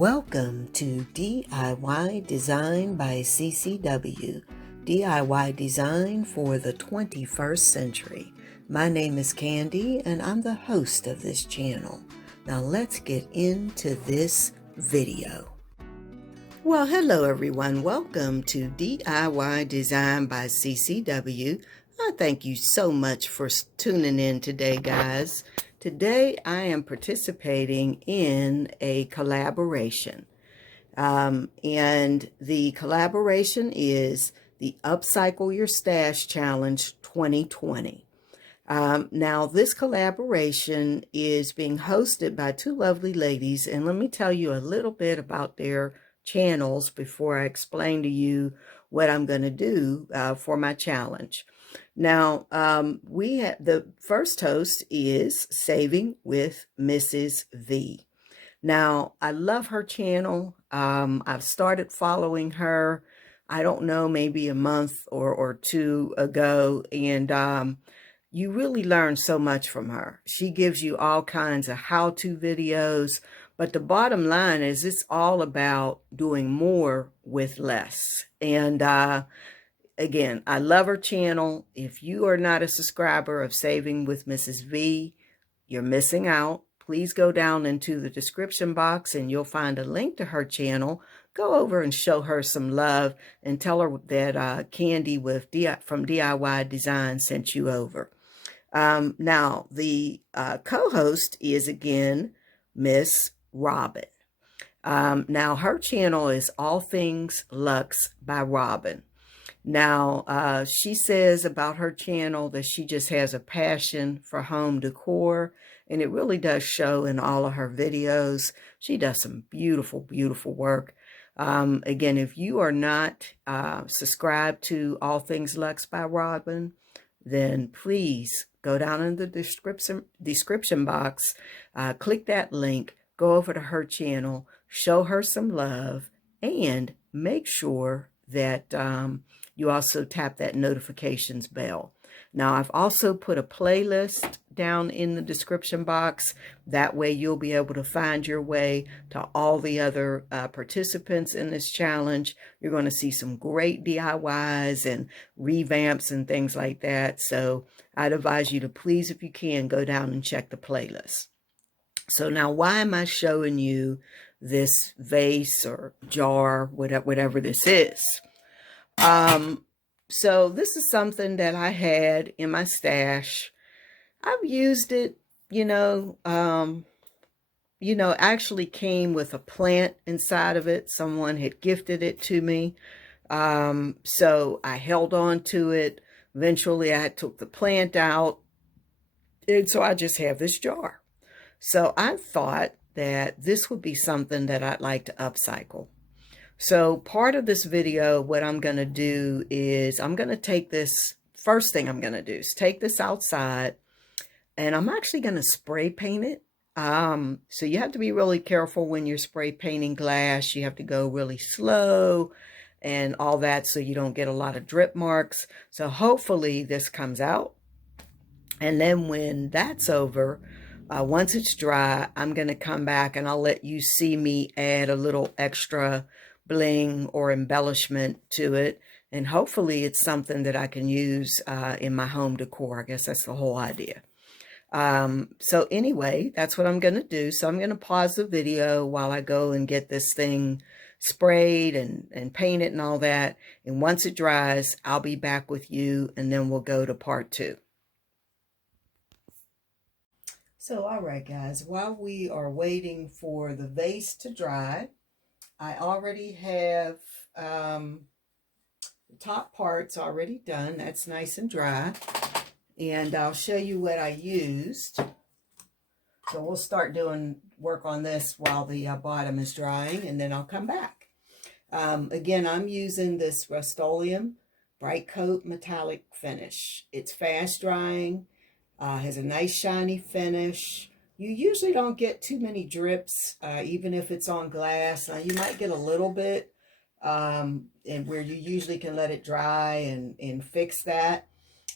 Welcome to DIY Design by CCW, DIY Design for the 21st Century. My name is Candy and I'm the host of this channel. Now let's get into this video. Well, hello everyone. Welcome to DIY Design by CCW. I thank you so much for tuning in today, guys. Today, I am participating in a collaboration, and the collaboration is the Upcycle Your Stash Challenge 2020. Now, this collaboration is being hosted by two lovely ladies, and let me tell you a little bit about their channels before I explain to you what I'm going to do for my challenge. Now, we have the first host is Saving with Mrs. V. Now, I love her channel. I've started following her, I don't know, maybe a month or two ago, and you really learn so much from her. She gives you all kinds of how-to videos, but the bottom line is it's all about doing more with less. And again, I love her channel. If you are not a subscriber of Saving with Mrs. V, you're missing out. Please go down into the description box and you'll find a link to her channel. Go over and show her some love and tell her that Candy from DIY Design sent you over. Now, the co-host is, again, Miss Robin. Now, her channel is All Things Luxe by Robin. Now, she says about her channel that she just has a passion for home decor, and it really does show in all of her videos. She does some beautiful, beautiful work. Again, if you are not subscribed to All Things Luxe by Robin, then please go down in the description box, click that link, go over to her channel, show her some love, and make sure that you also tap that notifications bell. Now, I've also put a playlist down in the description box. That way you'll be able to find your way to all the other participants in this challenge. You're going to see some great DIYs and revamps and things like that. So I'd advise you to please, if you can, go down and check the playlist. So now, why am I showing you this vase or jar, whatever this is? So this is something that I had in my stash. I've used it, actually came with a plant inside of it. Someone had gifted it to me. So I held on to it. Eventually I took the plant out. And so I just have this jar. So I thought that this would be something that I'd like to upcycle. So part of this video, what I'm going to do is I'm going to take this, first thing I'm going to do is take this outside, and I'm actually going to spray paint it. So you have to be really careful when you're spray painting glass. You have to go really slow and all that so you don't get a lot of drip marks. So hopefully this comes out. And then when that's over, once it's dry, I'm going to come back and I'll let you see me add a little extra bling or embellishment to it, and hopefully it's something that I can use in my home decor. I guess that's the whole idea. So anyway, that's what I'm going to do. So I'm going to pause the video while I go and get this thing sprayed and painted and all that, and once it dries, I'll be back with you, and then we'll go to part 2. So all right, guys, while we are waiting for the vase to dry, I already have the top parts already done. That's nice and dry. And I'll show you what I used. So we'll start doing work on this while the bottom is drying, and then I'll come back. Again, I'm using this Rust-Oleum Bright Coat Metallic Finish. It's fast drying, has a nice shiny finish. You usually don't get too many drips, even if it's on glass. You might get a little bit, and where you usually can let it dry and fix that.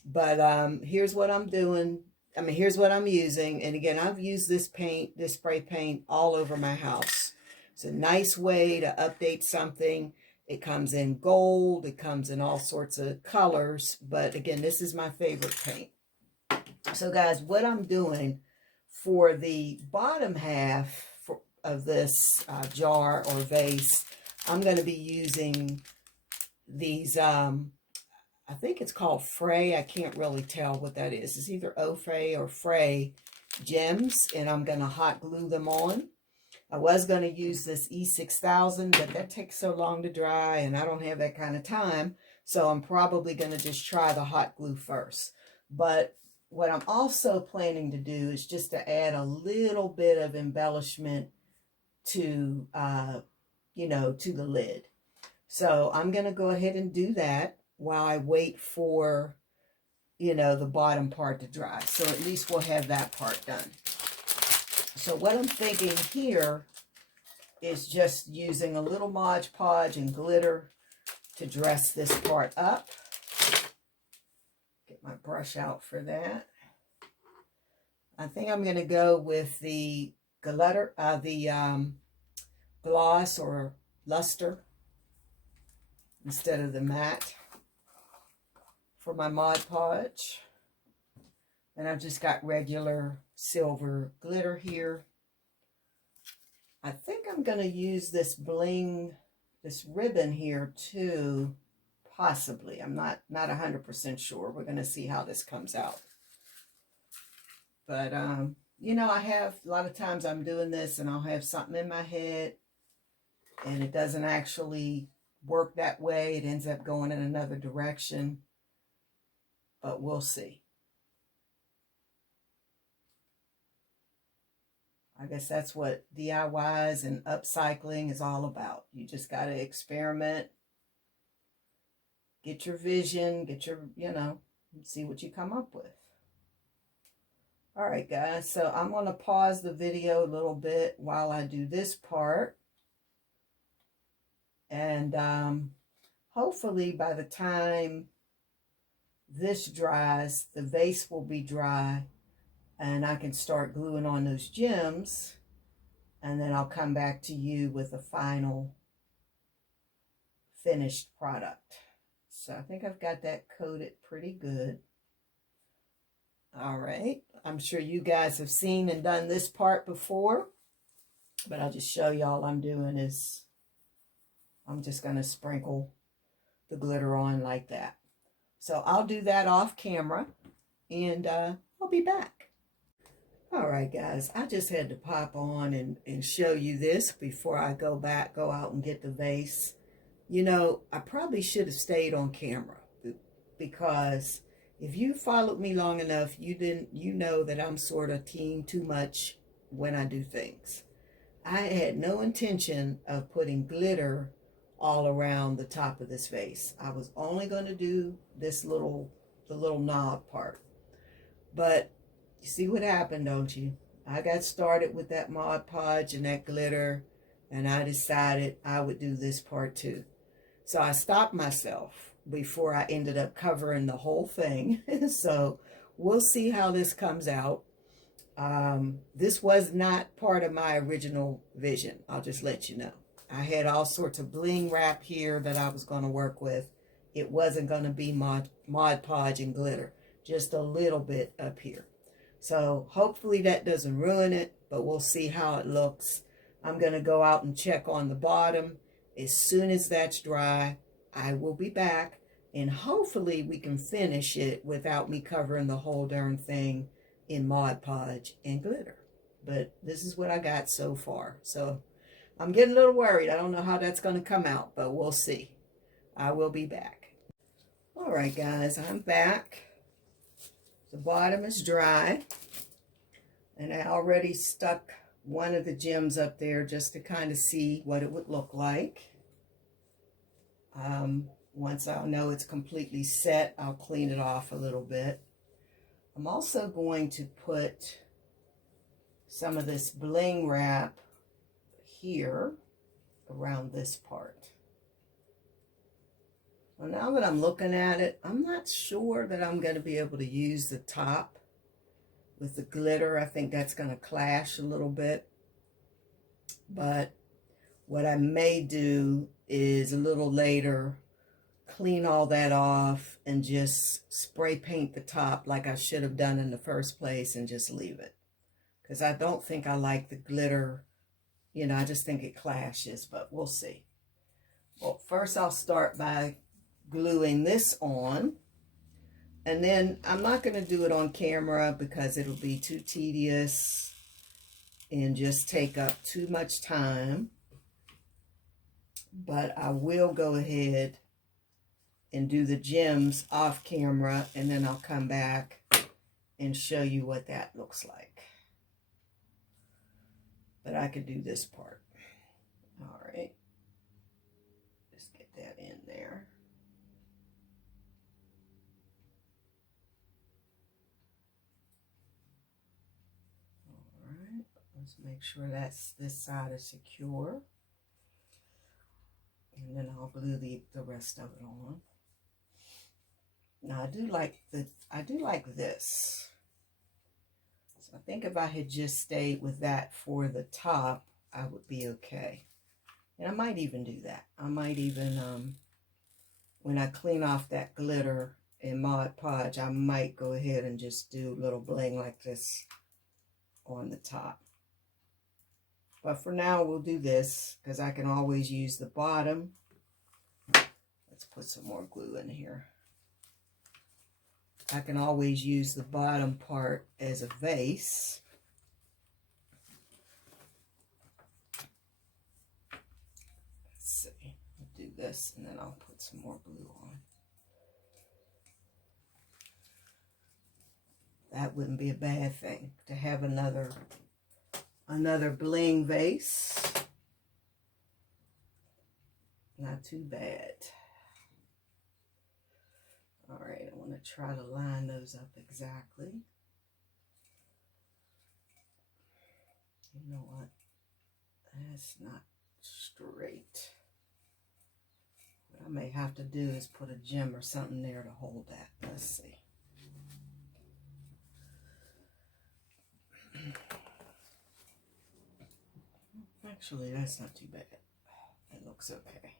But here's what I'm doing. Here's what I'm using. And again, I've used this paint, this spray paint, all over my house. It's a nice way to update something. It comes in gold. It comes in all sorts of colors. But again, this is my favorite paint. So guys, what I'm doing for the bottom half of this jar or vase, I'm going to be using these, I think it's called Frey. I can't really tell what that is. It's either Ofray or Frey gems, and I'm going to hot glue them on. I was going to use this E6000, but that takes so long to dry, and I don't have that kind of time. So I'm probably going to just try the hot glue first. But what I'm also planning to do is just to add a little bit of embellishment to, you know, to the lid. So I'm going to go ahead and do that while I wait for, you know, the bottom part to dry. So at least we'll have that part done. So what I'm thinking here is just using a little Mod Podge and glitter to dress this part up. Get my brush out for that. I think I'm going to go with the glitter, gloss or luster instead of the matte for my Mod Podge. And I've just got regular silver glitter here. I think I'm going to use this bling, this ribbon here too, possibly. I'm not 100% sure. We're going to see how this comes out. But, you know, I have, a lot of times I'm doing this and I'll have something in my head and it doesn't actually work that way. It ends up going in another direction. But we'll see. I guess that's what DIYs and upcycling is all about. You just got to experiment, get your vision, get your, you know, see what you come up with. All right, guys, so I'm going to pause the video a little bit while I do this part. And hopefully by the time this dries, the vase will be dry and I can start gluing on those gems, and then I'll come back to you with a final finished product. So I think I've got that coated pretty good. All right, I'm sure you guys have seen and done this part before, but I'll just show you all I'm doing is I'm just going to sprinkle the glitter on like that. So I'll do that off camera, and I'll be back. All right, guys, I just had to pop on and show you this before I go out and get the vase. You know, I probably should have stayed on camera because if you followed me long enough, you know that I'm sort of team too much when I do things. I had no intention of putting glitter all around the top of this vase. I was only going to do this the little knob part. But you see what happened, don't you? I got started with that Mod Podge and that glitter, and I decided I would do this part too. So I stopped myself before I ended up covering the whole thing. So we'll see how this comes out. This was not part of my original vision. I'll just let you know. I had all sorts of bling wrap here that I was going to work with. It wasn't going to be Mod Podge and glitter, just a little bit up here. So hopefully that doesn't ruin it, but we'll see how it looks. I'm going to go out and check on the bottom. As soon as that's dry, I will be back, and hopefully we can finish it without me covering the whole darn thing in Mod Podge and glitter. But this is what I got so far. So I'm getting a little worried. I don't know how that's going to come out, but we'll see. I will be back. All right, guys, I'm back. The bottom is dry, and I already stuck one of the gems up there just to kind of see what it would look like. Once I know it's completely set, I'll clean it off a little bit. I'm also going to put some of this bling wrap here around this part. Well, now that I'm looking at it, I'm not sure that I'm going to be able to use the top with the glitter. I think that's going to clash a little bit. But What I may do is a little later clean all that off and just spray paint the top like I should have done in the first place and just leave it. Because I don't think I like the glitter. You know, I just think it clashes, but we'll see. Well, first I'll start by gluing this on. And then I'm not going to do it on camera because it'll be too tedious and just take up too much time. But I will go ahead and do the gems off camera, and then I'll come back and show you what that looks like. But I could do this part. All right. Just get that in there. All right. Let's make sure that's this side is secure. And then I'll glue the rest of it on. Now I do like this. So I think if I had just stayed with that for the top, I would be okay. And I might even do that. I might even, when I clean off that glitter and Mod Podge, I might go ahead and just do a little bling like this on the top. But for now, we'll do this because I can always use the bottom. Let's put some more glue in here. I can always use the bottom part as a vase. Let's see. I'll do this and then I'll put some more glue on. That wouldn't be a bad thing to have another bling vase. Not too bad. All right, I want to try to line those up exactly. You know what? That's not straight. What I may have to do is put a gem or something there to hold that. Let's see. Actually, that's not too bad. It looks okay.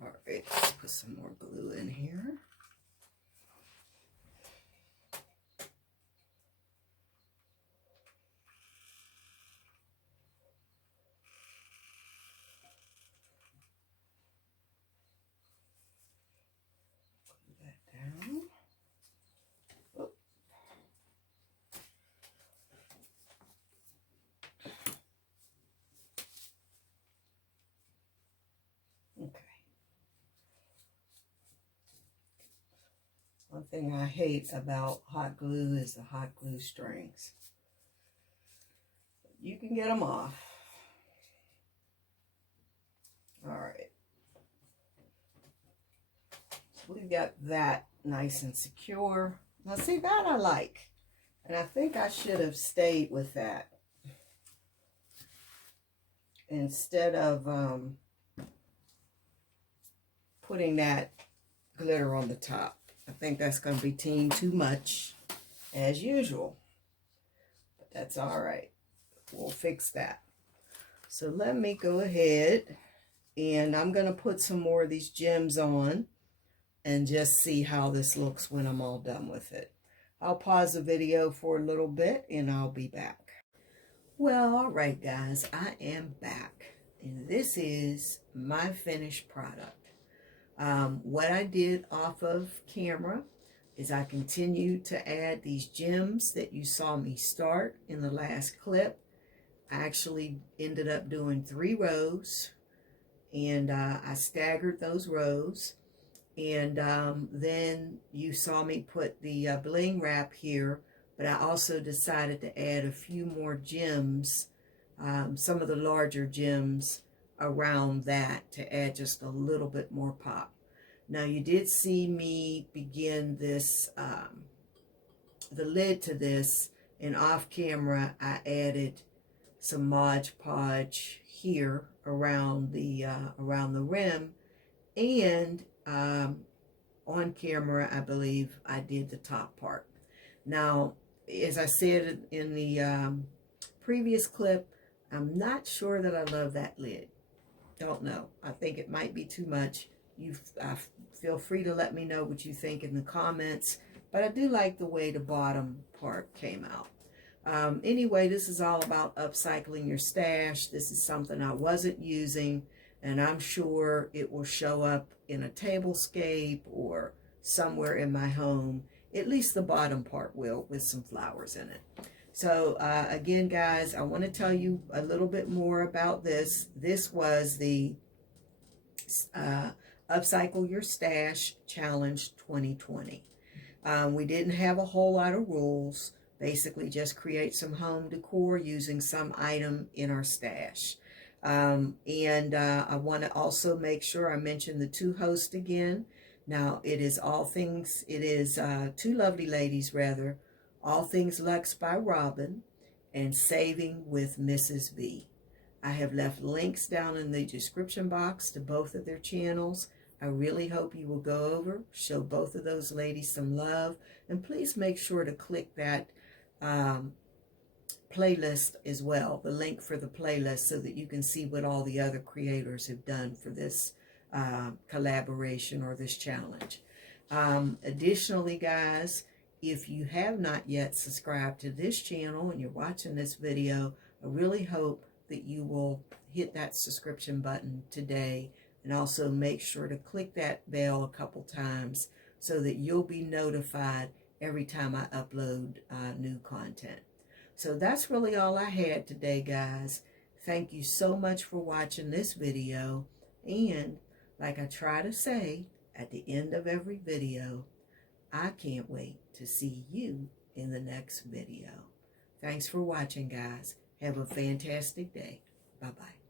All right, let's put some more glue in here. One thing I hate about hot glue is the hot glue strings. You can get them off. All right. So we've got that nice and secure. Now see, that I like. And I think I should have stayed with that instead of putting that glitter on the top. I think that's going to be team too much, as usual. But that's all right. We'll fix that. So let me go ahead, and I'm going to put some more of these gems on and just see how this looks when I'm all done with it. I'll pause the video for a little bit, and I'll be back. Well, all right, guys, I am back, and this is my finished product. What I did off of camera is I continued to add these gems that you saw me start in the last clip. I actually ended up doing 3 rows, and I staggered those rows. And then you saw me put the bling wrap here, but I also decided to add a few more gems, some of the larger gems around that to add just a little bit more pop. Now you did see me begin this, the lid to this, And off camera, I added some Mod Podge here around the rim, and on camera, I believe I did the top part. Now, as I said in the previous clip, I'm not sure that I love that lid. Don't know. I think it might be too much. You feel free to let me know what you think in the comments, but I do like the way the bottom part came out. Anyway, this is all about upcycling your stash. This is something I wasn't using, and I'm sure it will show up in a tablescape or somewhere in my home. At least the bottom part will, with some flowers in it. So again, guys, I want to tell you a little bit more about this. This was the Upcycle Your Stash Challenge 2020. We didn't have a whole lot of rules. Basically, just create some home decor using some item in our stash. I want to also make sure I mention the two hosts again. Now, it is two lovely ladies, rather, All Things Luxe by Robin and Saving with Mrs. V. I have left links down in the description box to both of their channels. I really hope you will go over, show both of those ladies some love, and please make sure to click that playlist as well, the link for the playlist, so that you can see what all the other creators have done for this collaboration or this challenge. Additionally, guys, if you have not yet subscribed to this channel and you're watching this video, I really hope that you will hit that subscription button today, and also make sure to click that bell a couple times so that you'll be notified every time I upload new content. So that's really all I had today, guys. Thank you so much for watching this video. And like I try to say at the end of every video, I can't wait to see you in the next video. Thanks for watching, guys. Have a fantastic day. Bye-bye.